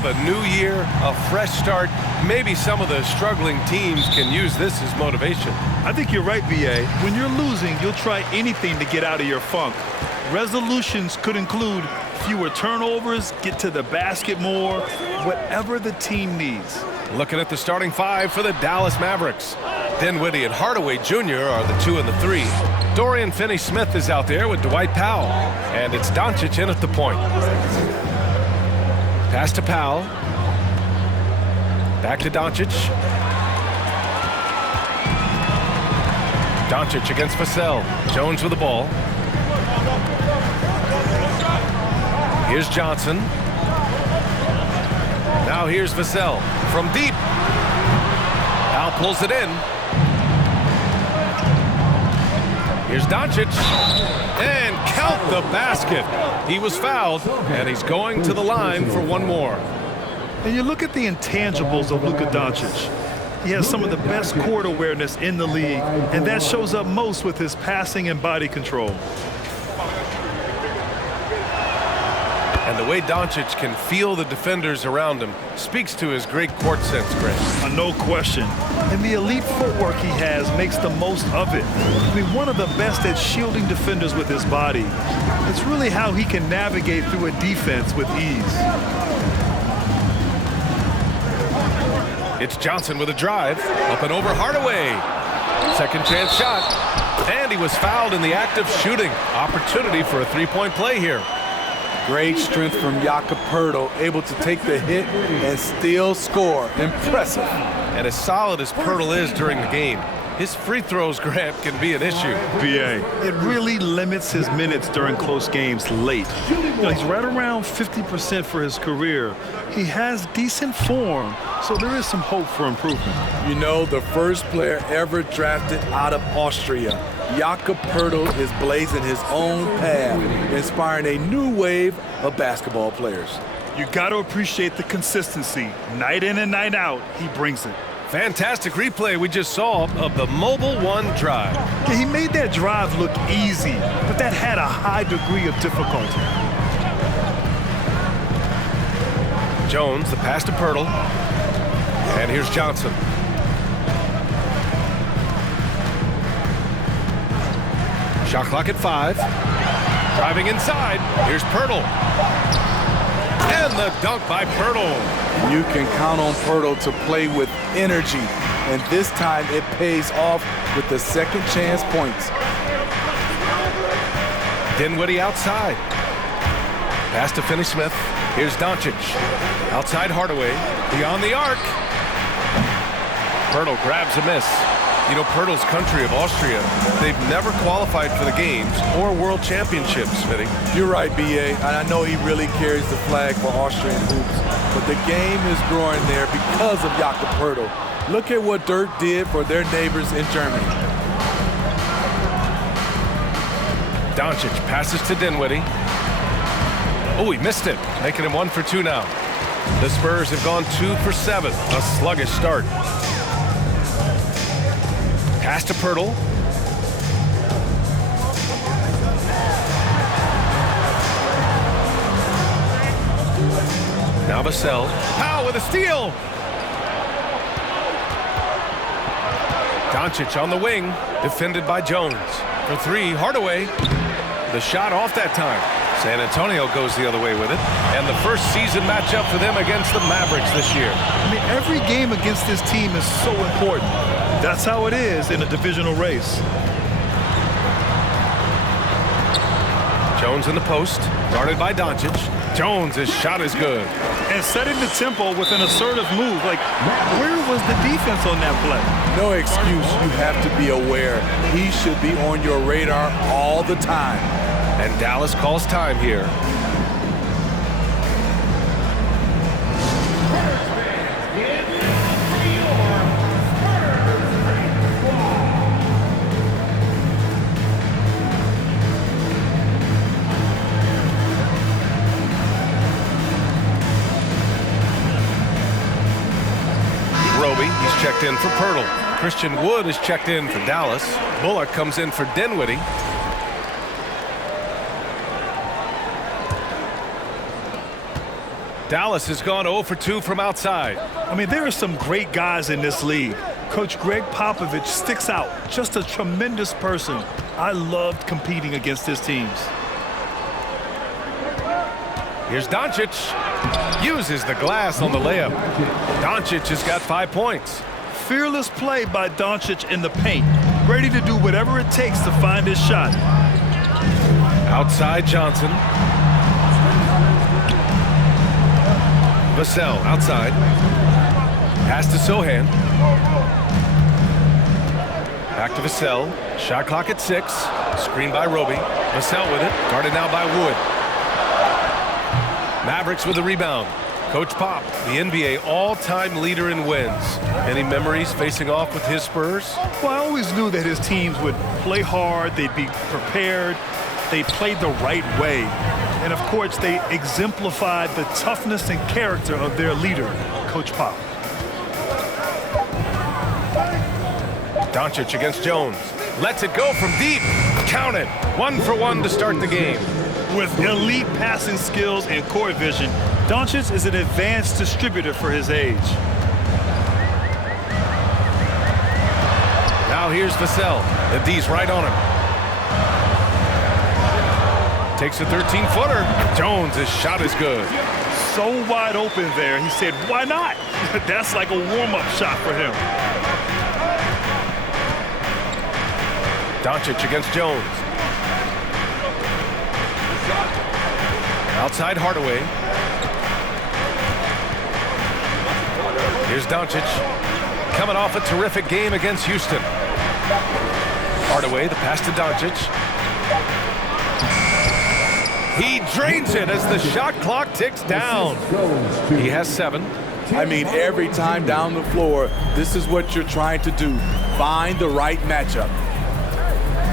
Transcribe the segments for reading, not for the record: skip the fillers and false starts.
have a new year, a fresh start. Maybe some of the struggling teams can use this as motivation. I think you're right, B.A. When you're losing, you'll try anything to get out of your funk. Resolutions could include fewer turnovers, get to the basket more, whatever the team needs. Looking at the starting five for the Dallas Mavericks. Dinwiddie and Hardaway Jr. are the 2 and the 3. Dorian Finney-Smith is out there with Dwight Powell. And it's Doncic in at the point. Pass to Powell. Back to Doncic. Doncic against Vassell. Jones with the ball. Here's Johnson. Now here's Vassell from deep. Powell pulls it in. Here's Doncic. And count the basket. He was fouled, and he's going to the line for one more. And you look at the intangibles of Luka Doncic. He has some of the best court awareness in the league, and that shows up most with his passing and body control. And the way Doncic can feel the defenders around him speaks to his great court sense, Chris. No question. And the elite footwork he has makes the most of it. I mean, one of the best at shielding defenders with his body. It's really how he can navigate through a defense with ease. It's Johnson with a drive. Up and over Hardaway. Second chance shot. And he was fouled in the act of shooting. Opportunity for a three-point play here. Great strength from Jakob Poeltl, able to take the hit and still score. Impressive. And as solid as Poeltl is during the game, his free throws, Grant, can be an issue. B.A. It really limits his minutes during close games late. He's right around 50% for his career. He has decent form, so there is some hope for improvement. You know, the first player ever drafted out of Austria, Jakob Poeltl, is blazing his own path, inspiring a new wave of basketball players. You got to appreciate the consistency. Night in and night out, he brings it. Fantastic replay we just saw of the Mobile One drive. Yeah, he made that drive look easy, but that had a high degree of difficulty. Jones, the pass to Poeltl. And here's Johnson. Shot clock at 5. Driving inside. Here's Poeltl. And the dunk by Poeltl. You can count on Poeltl to play with energy, and this time it pays off with the second chance points. Dinwiddie outside. Pass to Finney-Smith. Here's Doncic. Outside Hardaway. Beyond the arc. Poeltl grabs a miss. You know, Poeltl's country of Austria, they've never qualified for the games or world championships, Smitty. You're right, B.A. And I know he really carries the flag for Austrian hoops, but the game is growing there because of Jakob Poeltl. Look at what Dirk did for their neighbors in Germany. Doncic passes to Dinwiddie. Oh, he missed it, making him 1 for 2 now. The Spurs have gone 2 for 7, a sluggish start. Pass to Poeltl. Now Vassell. Powell with a steal. Doncic on the wing, defended by Jones. For 3, Hardaway. The shot off that time. San Antonio goes the other way with it. And the first season matchup for them against the Mavericks this year. I mean, every game against this team is so important. That's how it is in a divisional race. Jones in the post, guarded by Doncic. Jones, his shot is good. And setting the tempo with an assertive move. Like, where was the defense on that play? No excuse. You have to be aware. He should be on your radar all the time. And Dallas calls time here. Roby, he's checked in for Poeltl. Christian Wood is checked in for Dallas. Bullock comes in for Dinwiddie. Dallas has gone 0 for 2 from outside. I mean, there are some great guys in this league. Coach Greg Popovich sticks out. Just a tremendous person. I loved competing against his teams. Here's Doncic. Uses the glass on the layup. Doncic has got 5 points. Fearless play by Doncic in the paint. Ready to do whatever it takes to find his shot. Outside Johnson. Vassell outside. Pass to Sohan. Back to Vassell. Shot clock at 6. Screen by Roby. Vassell with it. Guarded now by Wood. Mavericks with the rebound. Coach Pop, the NBA all-time leader in wins. Any memories facing off with his Spurs? Well, I always knew that his teams would play hard, they'd be prepared, they played the right way. And of course, they exemplified the toughness and character of their leader, Coach Pop. Doncic against Jones. Lets it go from deep. Count it. 1 for 1 to start the game. With elite passing skills and court vision, Doncic is an advanced distributor for his age. Now here's Vassell. The D's right on him. Takes a 13-footer. Jones' shot is good. So wide open there, he said, why not? That's like a warm-up shot for him. Doncic against Jones. Outside Hardaway. Here's Doncic. Coming off a terrific game against Houston. Hardaway, the pass to Doncic. He drains it as the shot clock ticks down. He has 7. I mean, every time down the floor, this is what you're trying to do. Find the right matchup.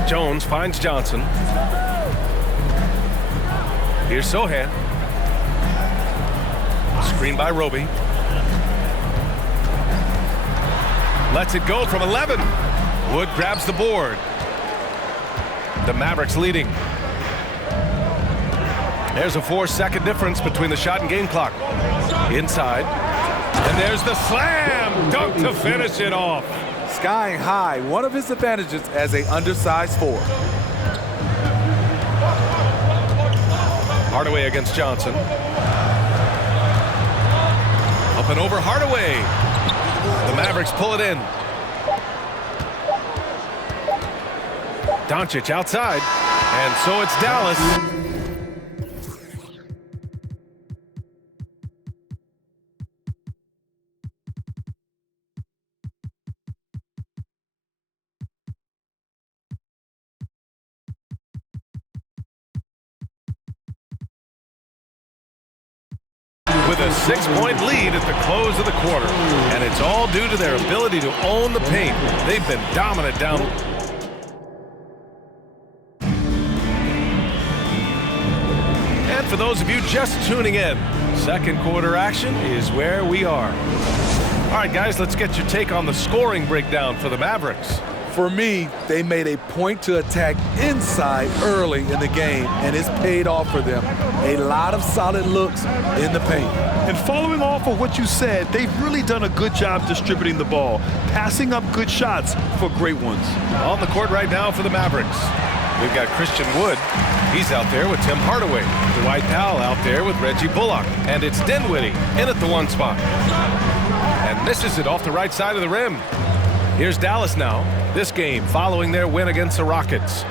Jones finds Johnson. Here's Sohan. Screen by Roby. Lets it go from 11. Wood grabs the board. The Mavericks leading. There's a 4-second difference between the shot and game clock. Inside. And there's the slam dunk to finish it off. Skying high, one of his advantages as an undersized 4. Hardaway against Johnson. Up and over Hardaway. The Mavericks pull it in. Doncic outside. And so it's Dallas. With a 6-point lead at the close of the quarter. And it's all due to their ability to own the paint. They've been dominant down. And for those of you just tuning in, second quarter action is where we are. All right, guys, let's get your take on the scoring breakdown for the Mavericks. For me, they made a point to attack inside early in the game, and it's paid off for them. A lot of solid looks in the paint. And following off of what you said, they've really done a good job distributing the ball, passing up good shots for great ones. On the court right now for the Mavericks, we've got Christian Wood. He's out there with Tim Hardaway. Dwight Powell out there with Reggie Bullock. And it's Dinwiddie in at the 1 spot. And misses it off the right side of the rim. Here's Dallas now. This game following their win against the Rockets.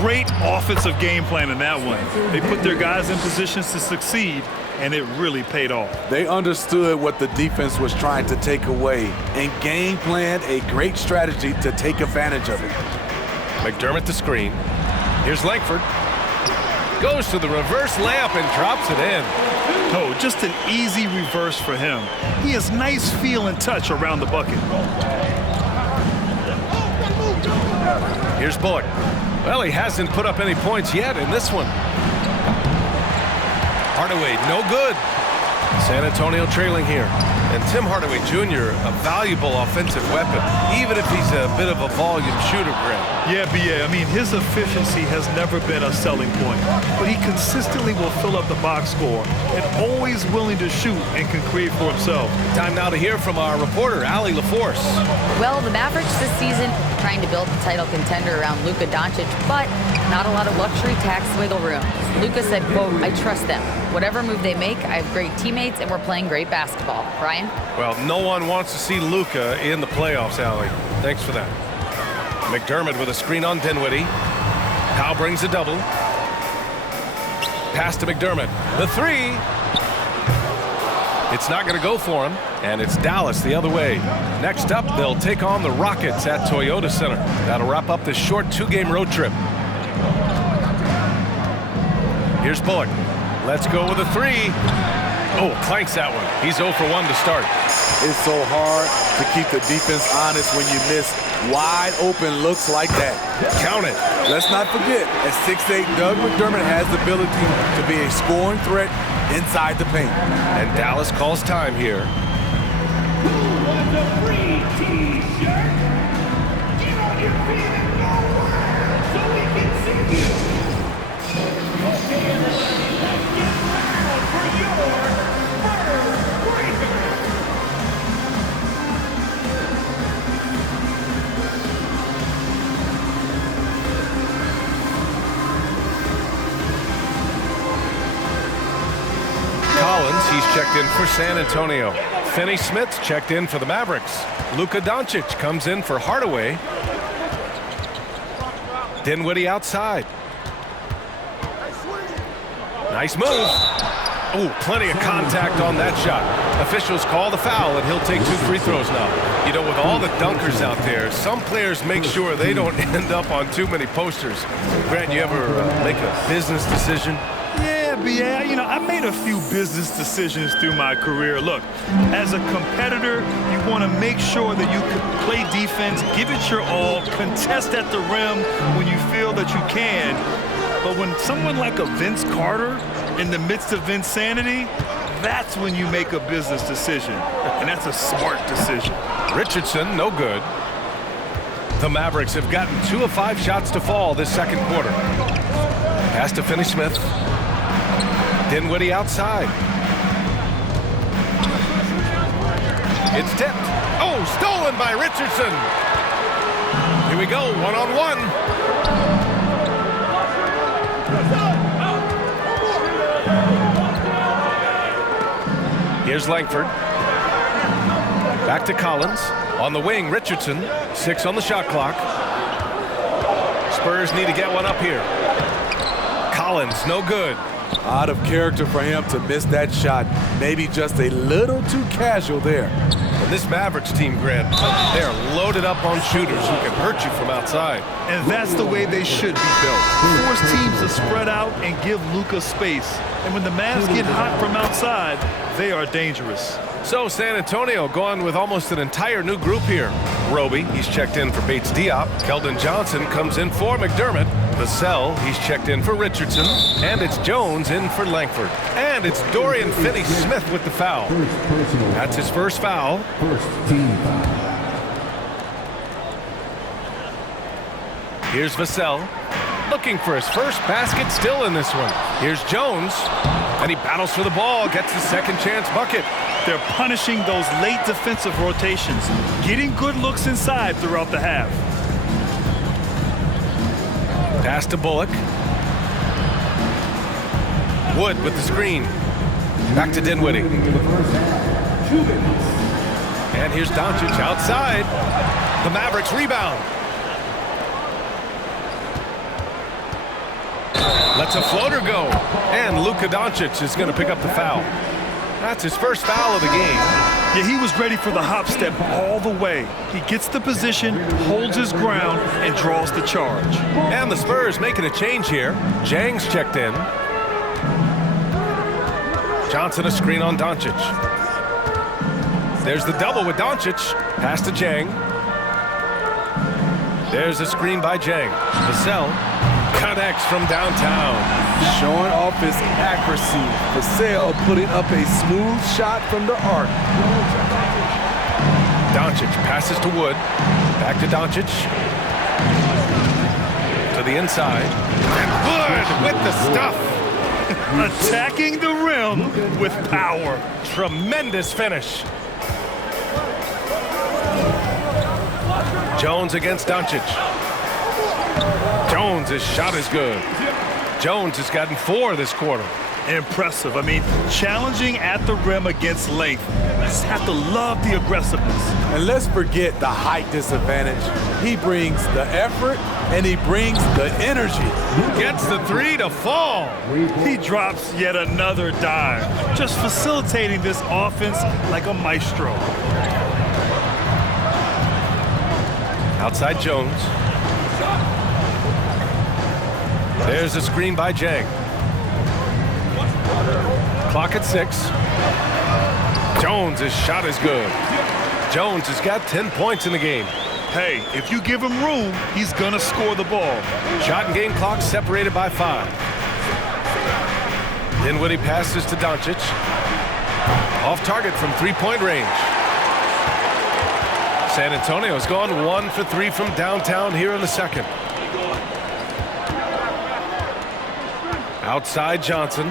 Great offensive game plan in that one. They put their guys in positions to succeed, and it really paid off. They understood what the defense was trying to take away and game planned a great strategy to take advantage of it. McDermott the screen. Here's Langford. Goes to the reverse layup and drops it in. Oh, just an easy reverse for him. He has nice feel and touch around the bucket. Here's Bullock. Well, he hasn't put up any points yet in this one. Hardaway, no good. San Antonio trailing here. And Tim Hardaway Jr., a valuable offensive weapon, even if he's a bit of a volume shooter, Grant. Yeah, B.A. I mean, his efficiency has never been a selling point, but he consistently will fill up the box score and always willing to shoot and can create for himself. Time now to hear from our reporter, Allie LaForce. Well, the Mavericks this season trying to build a title contender around Luka Doncic, but not a lot of luxury tax wiggle room. Luka said, quote, "I trust them. Whatever move they make, I have great teammates and we're playing great basketball." Brian? Well, no one wants to see Luka in the playoffs, Allie. Thanks for that. McDermott with a screen on Dinwiddie. Powell brings a double. Pass to McDermott. The three. It's not going to go for him, and it's Dallas the other way. Next up, they'll take on the Rockets at Toyota Center. That'll wrap up this short 2-game road trip. Here's Bullock. Let's go with a three. Oh, clanks that one. He's 0 for 1 to start. It's so hard to keep the defense honest when you miss wide open looks like that. Count it. Let's not forget, at 6'8", Doug McDermott has the ability to be a scoring threat inside the paint. And Dallas calls time here. Who wants a free T-shirt? Get on your feet and forward so we can see you. Okay, everybody, let's get loud for your first breaker. Collins, he's checked in for San Antonio. Finney-Smith's checked in for the Mavericks. Luka Doncic comes in for Hardaway. Dinwiddie outside. Nice move. Oh, plenty of contact on that shot. Officials call the foul, and he'll take 2 free throws now. You know, with all the dunkers out there, some players make sure they don't end up on too many posters. Grant, you ever make a business decision? Yeah, B.A., you know, I made a few business decisions through my career. Look, as a competitor, you want to make sure that you can play defense, give it your all, contest at the rim when you feel that you can. But when someone like a Vince Carter in the midst of insanity, that's when you make a business decision. And that's a smart decision. Richardson, no good. The Mavericks have gotten 2 of 5 shots to fall this second quarter. Pass to Finney-Smith. Dinwiddie outside. It's tipped. Oh, stolen by Richardson. Here we go, 1-on-1. Here's Langford. Back to Collins. On the wing, Richardson. 6 on the shot clock. Spurs need to get one up here. Collins, no good. Out of character for him to miss that shot. Maybe just a little too casual there. And this Mavericks team, Grant, they are loaded up on shooters who can hurt you from outside. And that's the way they should be built. Force teams to spread out and give Luka space. And when the Mavs get hot from outside, they are dangerous. So San Antonio going with almost an entire new group here. Roby, he's checked in for Bates Diop. Keldon Johnson comes in for McDermott. Vassell, he's checked in for Richardson. And it's Jones in for Langford. And it's Dorian Finney-Smith with the foul. That's his first foul. First team foul. Here's Vassell. Looking for his first basket, still in this one. Here's Jones. And he battles for the ball, gets the second chance bucket. They're punishing those late defensive rotations, getting good looks inside throughout the half. Pass to Bullock. Wood with the screen. Back to Dinwiddie. And here's Doncic outside. The Mavericks rebound. Lets a floater go. And Luka Doncic is going to pick up the foul. That's his first foul of the game. Yeah, he was ready for the hop step all the way. He gets the position, holds his ground, and draws the charge. And the Spurs making a change here. Jang's checked in. Johnson a screen on Doncic. There's the double with Doncic. Pass to Jang. There's a screen by Jang. Vassell connects from downtown. Showing off his accuracy. Vassell putting up a smooth shot from the arc. Doncic passes to Wood. Back to Doncic. To the inside. And Wood with the stuff. Attacking the rim with power. Tremendous finish. Jones against Doncic. Jones' shot is good. Jones has gotten 4 this quarter. Impressive. I mean, challenging at the rim against length. Just have to love the aggressiveness. And let's forget the height disadvantage. He brings the effort and he brings the energy. Gets the 3 to fall. He drops yet another dime, just facilitating this offense like a maestro. Outside Jones. There's a screen by Jang. Clock at 6. Jones' shot is good. Jones has got 10 points in the game. Hey, if you give him room, he's gonna score the ball. Shot and game clock separated by 5. Dinwiddie passes to Doncic. Off target from 3-point range. San Antonio's gone 1 for 3 from downtown here in the second. Outside Johnson.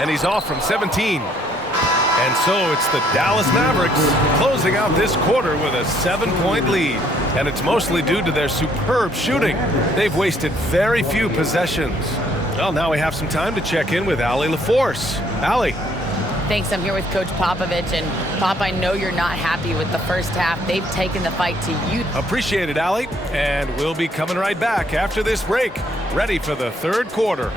And he's off from 17. And so it's the Dallas Mavericks closing out this quarter with a 7-point lead. And it's mostly due to their superb shooting. They've wasted very few possessions. Well, now we have some time to check in with Allie LaForce. Allie. Thanks. I'm here with Coach Popovich. And, Pop, I know you're not happy with the first half. They've taken the fight to you. Appreciate it, Allie. And we'll be coming right back after this break, ready for the third quarter.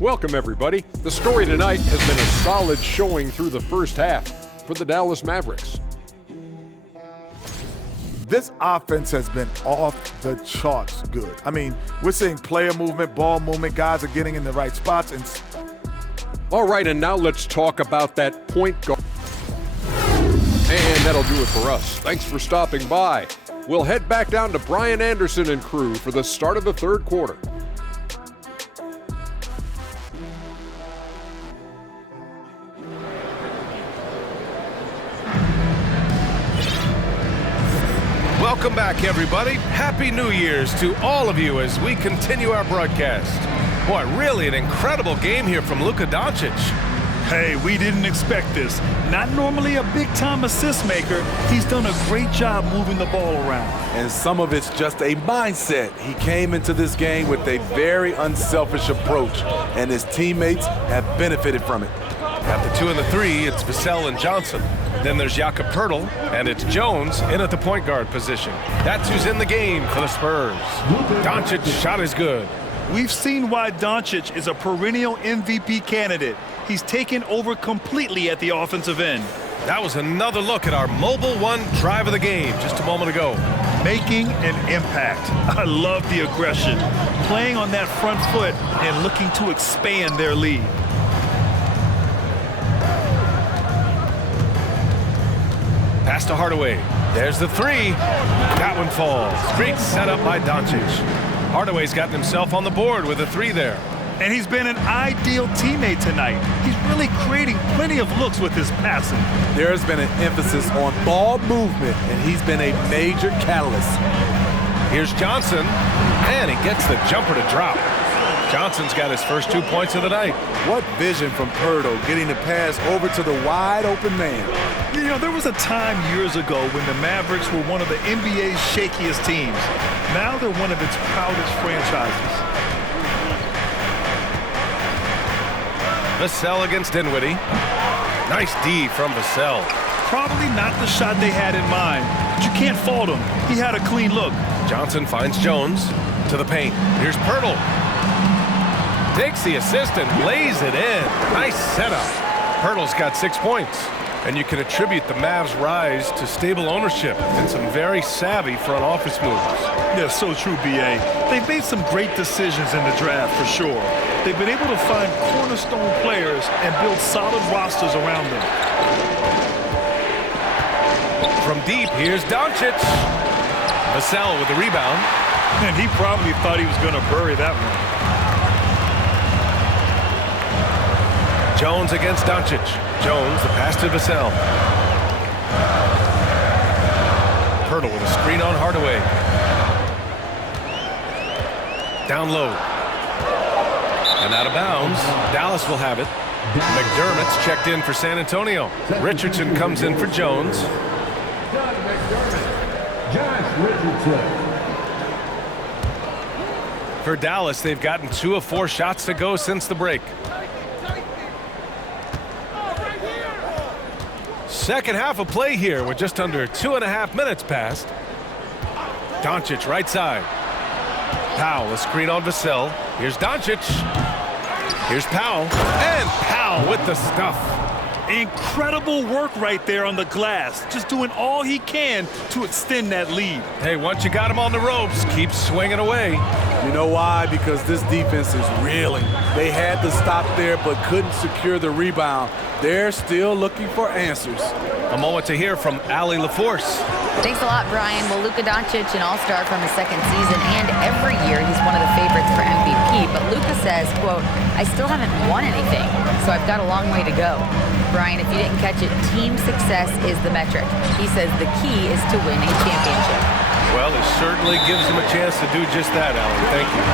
Welcome, everybody. The story tonight has been a solid showing through the first half for the Dallas Mavericks. This offense has been off the charts good. I mean, we're seeing player movement, ball movement, guys are getting in the right spots. And All right, and now let's talk about that point guard. And that'll do it for us. Thanks for stopping by. We'll head back down to Brian Anderson and crew for the start of the third quarter. Welcome back, everybody. Happy New Year's to all of you as we continue our broadcast. Boy, really an incredible game here from Luka Doncic. Hey, we didn't expect this. Not normally a big-time assist maker. He's done a great job moving the ball around. And some of it's just a mindset. He came into this game with a very unselfish approach, and his teammates have benefited from it. At the 2 and the 3, it's Vassell and Johnson. Then there's Jakob Poeltl, and it's Jones in at the point guard position. That's who's in the game for the Spurs. Doncic's shot is good. We've seen why Doncic is a perennial MVP candidate. He's taken over completely at the offensive end. That was another look at our Mobile One drive of the game just a moment ago. Making an impact. I love the aggression. Playing on that front foot and looking to expand their lead. Pass to Hardaway. There's the 3. That one falls. Great setup by Doncic. Hardaway's gotten himself on the board with a 3 there. And he's been an ideal teammate tonight. He's really creating plenty of looks with his passing. There's been an emphasis on ball movement, and he's been a major catalyst. Here's Johnson, and he gets the jumper to drop. Johnson's got his first 2 points of the night. What vision from Poeltl, getting the pass over to the wide open man. You know, there was a time years ago when the Mavericks were one of the NBA's shakiest teams. Now they're one of its proudest franchises. Vassell against Dinwiddie. Nice D from Vassell. Probably not the shot they had in mind, but you can't fault him. He had a clean look. Johnson finds Jones to the paint. Here's Poeltl. Takes the assist and lays it in. Nice setup. Poeltl's got 6 points. And you can attribute the Mavs' rise to stable ownership and some very savvy front office moves. Yeah, so true, B.A. They've made some great decisions in the draft, for sure. they've been able to find cornerstone players and build solid rosters around them. From deep, here's Doncic. Vassell with the rebound. And he probably thought he was going to bury that one. Jones against Doncic. Jones, the pass to Vassell. Pirtle with a screen on Hardaway. Down low. And out of bounds. Dallas will have it. McDermott's checked in for San Antonio. Richardson comes in for Jones. For Dallas, they've gotten 2 of 4 shots to go since the break. Second half of play here with just under 2.5 minutes passed. Doncic right side. Powell, a screen on Vassell. Here's Doncic. Here's Powell. And Powell with the stuff. Incredible work right there on the glass. Just doing all he can to extend that lead. Hey, once you got him on the ropes, keep swinging away. You know why? Because this defense is reeling. They had to stop there but couldn't secure the rebound. They're still looking for answers. A moment to hear from Allie LaForce. Thanks a lot, Brian. Well, Luka Doncic, an all-star from his second season, and every year he's one of the favorites for MVP. But Luka says, quote, I still haven't won anything, so I've got a long way to go. Brian, if you didn't catch it, team success is the metric. He says the key is to win a championship. Well, it certainly gives him a chance to do just that, Allie. Thank you.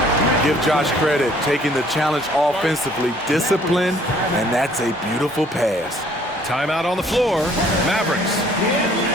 Give Josh credit, taking the challenge offensively, discipline, and that's a beautiful pass. Timeout on the floor, Mavericks.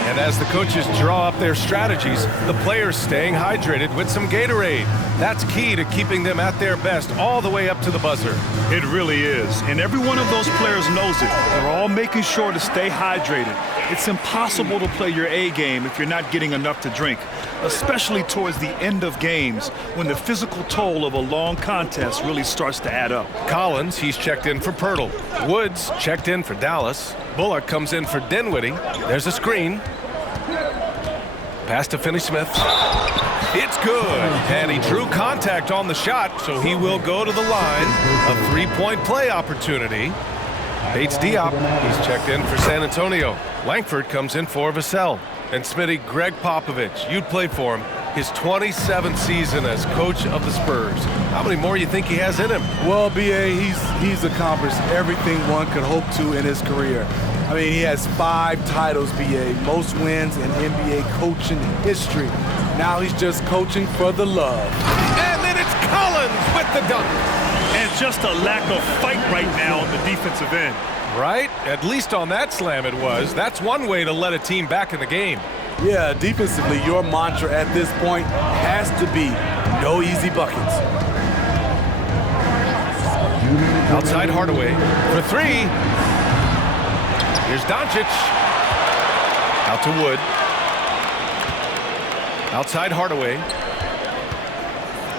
And as the coaches draw up their strategies, the players staying hydrated with some Gatorade. That's key to keeping them at their best all the way up to the buzzer. It really is. And every one of those players knows it. They're all making sure to stay hydrated. It's impossible to play your A game if you're not getting enough to drink, especially towards the end of games when the physical toll of a long contest really starts to add up. Collins, he's checked in for Pirtle. Woods checked in for Dallas. Bullock comes in for Dinwiddie. There's a screen. Pass to Finney-Smith. It's good. And he drew contact on the shot, so he will go to the line. A three-point play opportunity. Bates Diop, he's checked in for San Antonio. Langford comes in for Vassell. And Smitty, Greg Popovich, you'd played for him. His 27th season as coach of the Spurs. How many more you think he has in him? Well, B.A., he's accomplished everything one could hope to in his career. I mean, he has 5 titles, B.A., most wins in NBA coaching history. Now he's just coaching for the love. And then it's Collins with the dunk. And just a lack of fight right now on the defensive end. Right? At least on that slam it was. That's one way to let a team back in the game. Yeah, defensively, your mantra at this point has to be no easy buckets. Outside Hardaway for 3. Here's Doncic. Out to Wood. Outside Hardaway.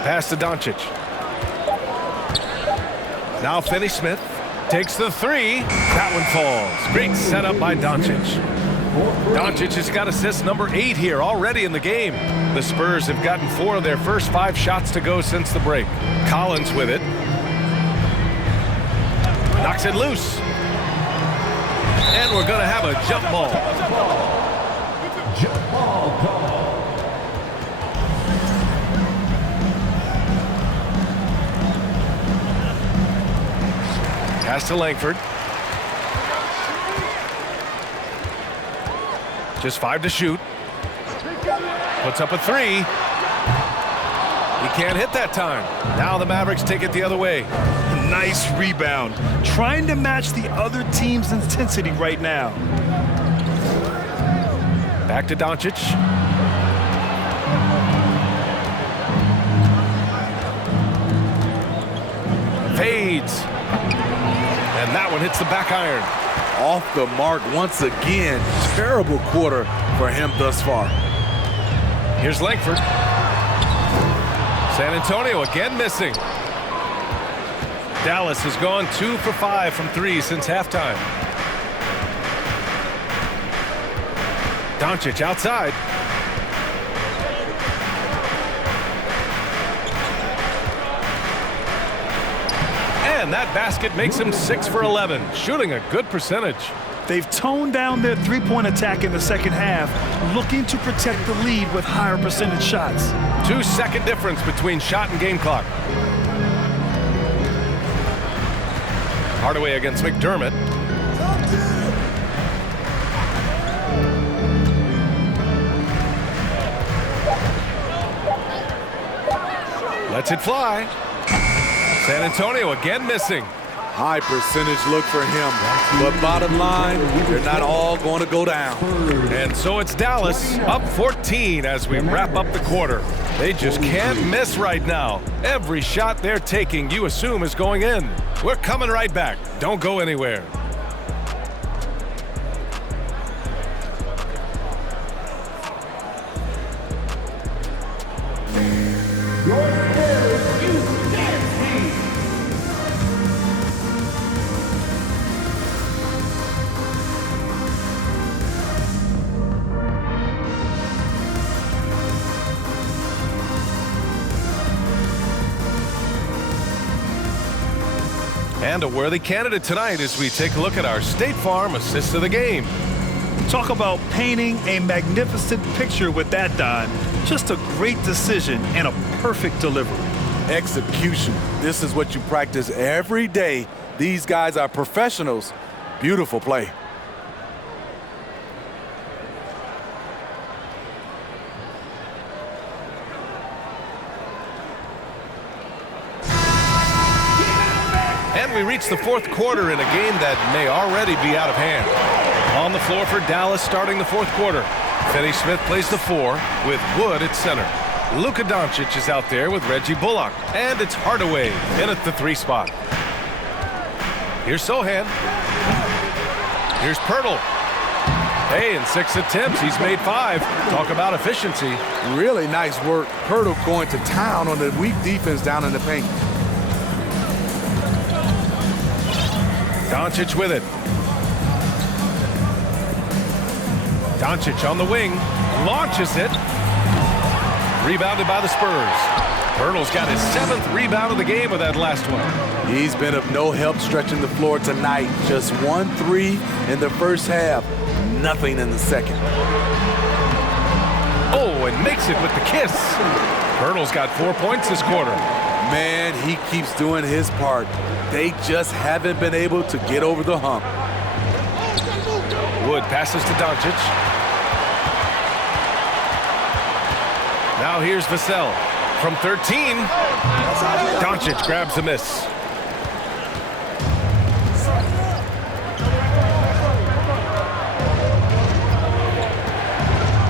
Pass to Doncic. Now Finney-Smith takes the 3. That one falls. Great setup by Doncic. Doncic has got assist number 8 here already in the game. The Spurs have gotten 4 of their first 5 shots to go since the break. Collins with it. Knocks it loose. And we're going to have a jump ball. Jump ball call. Pass to Langford. Just 5 to shoot. Puts up a 3. He can't hit that time. Now the Mavericks take it the other way. Nice rebound. Trying to match the other team's intensity right now. Back to Doncic. Fades. And that one hits the back iron. Off the mark once again. Terrible quarter for him thus far. Here's Langford. San Antonio again missing. Dallas has gone 2 for 5 from 3 since halftime. Doncic outside. And that basket makes him 6 for 11, shooting a good percentage. They've toned down their three-point attack in the second half, looking to protect the lead with higher percentage shots. 2-second difference between shot and game clock. Hardaway against McDermott. Lets it fly. San Antonio again missing. High percentage look for him. But bottom line, they're not all going to go down. And so it's Dallas up 14 as we wrap up the quarter. They just can't miss right now. Every shot they're taking, you assume, is going in. We're coming right back. Don't go anywhere. And a worthy candidate tonight as we take a look at our State Farm assist of the game. Talk about painting a magnificent picture with that, Don. Just a great decision and a perfect delivery. Execution. This is what you practice every day. These guys are professionals. Beautiful play. And we reach the fourth quarter in a game that may already be out of hand. On the floor for Dallas starting the fourth quarter. Finney Smith plays the 4 with Wood at center. Luka Doncic is out there with Reggie Bullock. And it's Hardaway in at the 3 spot. Here's Sohan. Here's Pirtle. Hey, in 6 attempts, he's made 5. Talk about efficiency. Really nice work. Pirtle going to town on the weak defense down in the paint. Doncic with it. Doncic on the wing. Launches it. Rebounded by the Spurs. Pirtle's got his 7th rebound of the game with that last one. He's been of no help stretching the floor tonight. Just 1 3 in the first half. Nothing in the second. Oh, and makes it with the kiss. Pirtle's got 4 points this quarter. Man, he keeps doing his part. They just haven't been able to get over the hump. Wood passes to Doncic. Now here's Vassell. From 13, Doncic grabs the miss.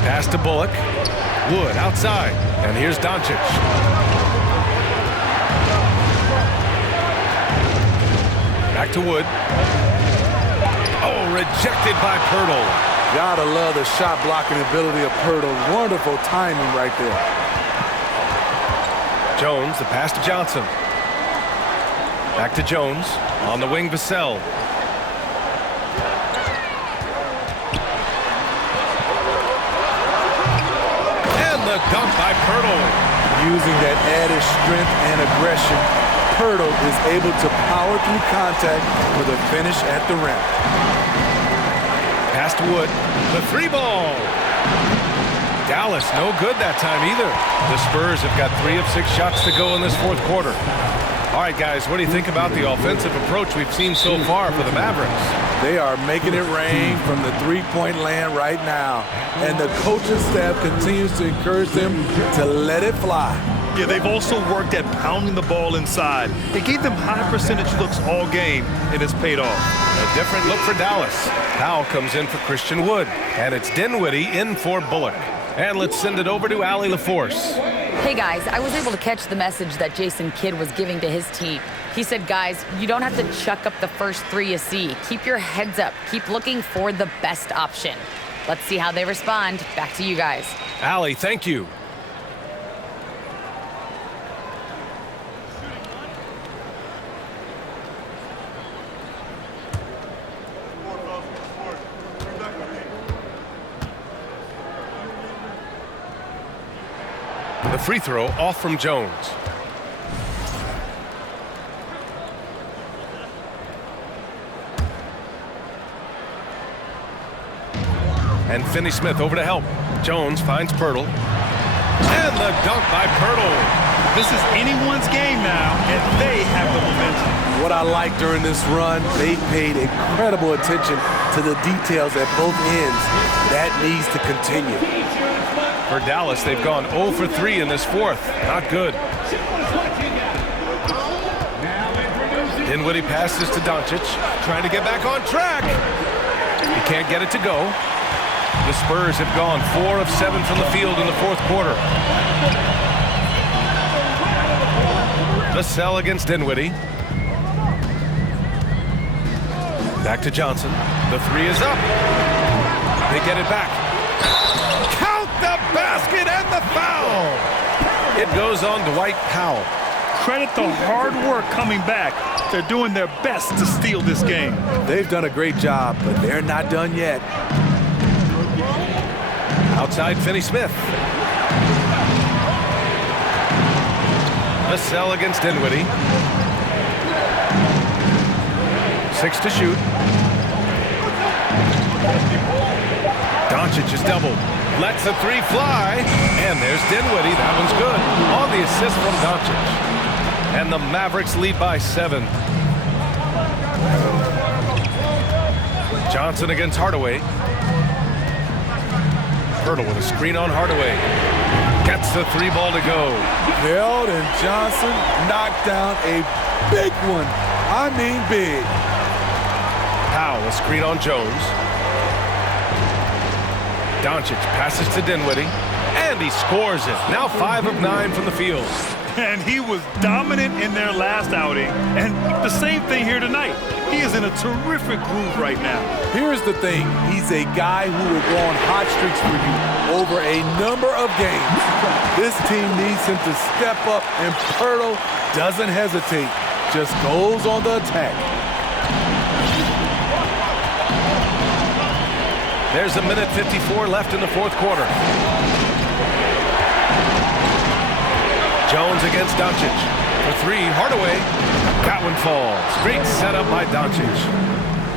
Pass to Bullock. Wood outside. And here's Doncic. Back to Wood. Oh, rejected by Pirtle. Gotta love the shot blocking ability of Pirtle. Wonderful timing right there. Jones, the pass to Johnson. Back to Jones. On the wing, Vassell. And the dunk by Pirtle. Using that added strength and aggression, Pirtle is able to power through contact with a finish at the rim. Pass to Wood. The 3 ball. Dallas no good that time either. The Spurs have got 3 of 6 shots to go in this fourth quarter. All right, guys, what do you think about the offensive approach we've seen so far for the Mavericks? They are making it rain from the three-point land right now. And the coaching staff continues to encourage them to let it fly. Yeah, they've also worked at pounding the ball inside. They gave them high percentage looks all game, and it's paid off. A different look for Dallas. Powell comes in for Christian Wood, and it's Dinwiddie in for Bullock. And let's send it over to Allie LaForce. Hey guys, I was able to catch the message that Jason Kidd was giving to his team. He said, guys, you don't have to chuck up the first 3 you see. Keep your heads up. Keep looking for the best option. Let's see how they respond. Back to you guys. Allie, thank you. The free throw off from Jones. And Finney-Smith over to help. Jones finds Pirtle. And the dunk by Pirtle. This is anyone's game now, and they have the momentum. What I like during this run, they paid incredible attention to the details at both ends. That needs to continue. For Dallas, they've gone 0 for 3 in this fourth. Not good. Dinwiddie passes to Doncic, trying to get back on track. He can't get it to go. The Spurs have gone 4 of 7 from the field in the fourth quarter. The sell against Dinwiddie. Back to Johnson. The three is up. They get it back. Count the basket and the foul. It goes on Dwight Powell. Credit the hard work coming back. They're doing their best to steal this game. They've done a great job, but they're not done yet. Outside Finney-Smith. A sell against Dinwiddie. 6 to shoot. Doncic is doubled. Lets the three fly. And there's Dinwiddie. That one's good. On the assist from Doncic. And the Mavericks lead by 7. Johnson against Hardaway. Pirtle with a screen on Hardaway. Gets the three ball to go. Keldon Johnson knocked down a big one. I mean big. Powell, a screen on Jones. Doncic passes to Dinwiddie. And he scores it. Now 5 of 9 from the field. And he was dominant in their last outing. And the same thing here tonight. He is in a terrific groove right now. Here's the thing. He's a guy who will go on hot streaks for you over a number of games. This team needs him to step up, and Pirtle doesn't hesitate. Just goes on the attack. There's a minute 54 left in the fourth quarter. Jones against Doncic. For three, Hardaway. That one falls. Great setup by Doncic.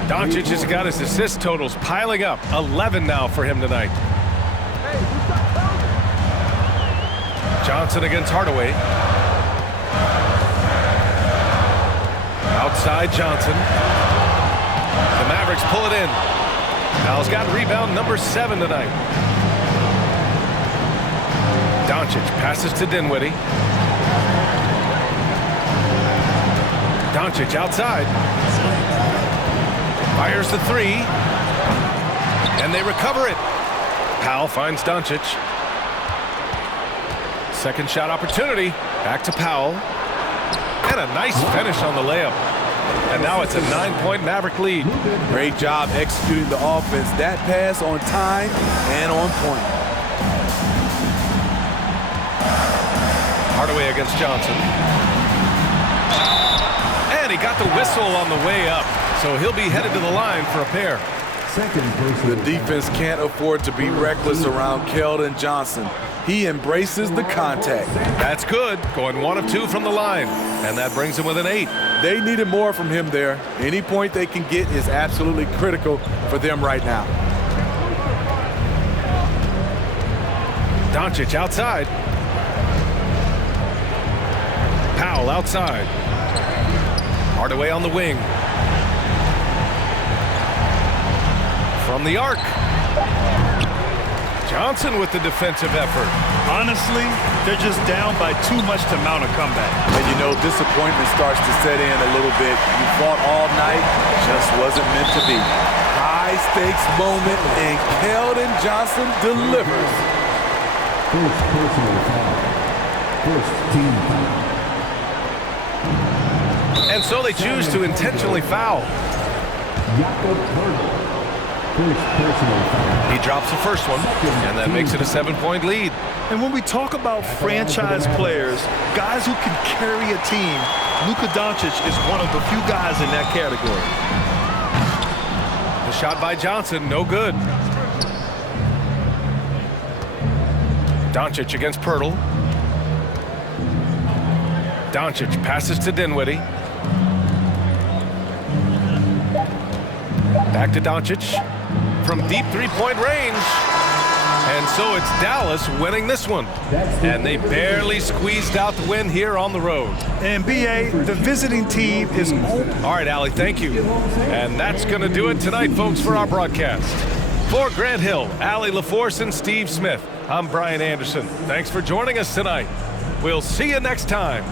Doncic has got his assist totals piling up. 11 now for him tonight. Johnson against Hardaway. Outside Johnson. The Mavericks pull it in. Powell's got rebound number 7 tonight. Doncic passes to Dinwiddie. Doncic outside. Fires the three. And they recover it. Powell finds Doncic. Second shot opportunity. Back to Powell. And a nice finish on the layup. And now it's a 9-point Maverick lead. Great job executing the offense. That pass on time and on point. Hardaway against Johnson. And he got the whistle on the way up. So he'll be headed to the line for a pair. The defense can't afford to be reckless around Keldon Johnson. He embraces the contact. That's good. Going 1 of 2 from the line. And that brings him with an 8. They needed more from him there. Any point they can get is absolutely critical for them right now. Doncic outside. Powell outside. Hardaway on the wing. From the arc. Johnson with the defensive effort. Honestly, they're just down by too much to mount a comeback. And you know, disappointment starts to set in a little bit. You fought all night, just wasn't meant to be. High stakes moment, and Keldon Johnson delivers. First personal foul. First team foul. And so they choose to intentionally foul. Jakob Poeltl. First personal foul. He drops the first one, and that makes it a 7-point lead. And when we talk about franchise players, guys who can carry a team, Luka Doncic is one of the few guys in that category. The shot by Johnson, no good. Doncic against Pirtle. Doncic passes to Dinwiddie. Back to Doncic. from deep three-point range. And so it's Dallas winning this one. And they barely squeezed out the win here on the road. And B.A., the visiting team is home. All right, Allie, thank you. And that's going to do it tonight, folks, for our broadcast. For Grant Hill, Allie LaForce, and Steve Smith, I'm Brian Anderson. Thanks for joining us tonight. We'll see you next time.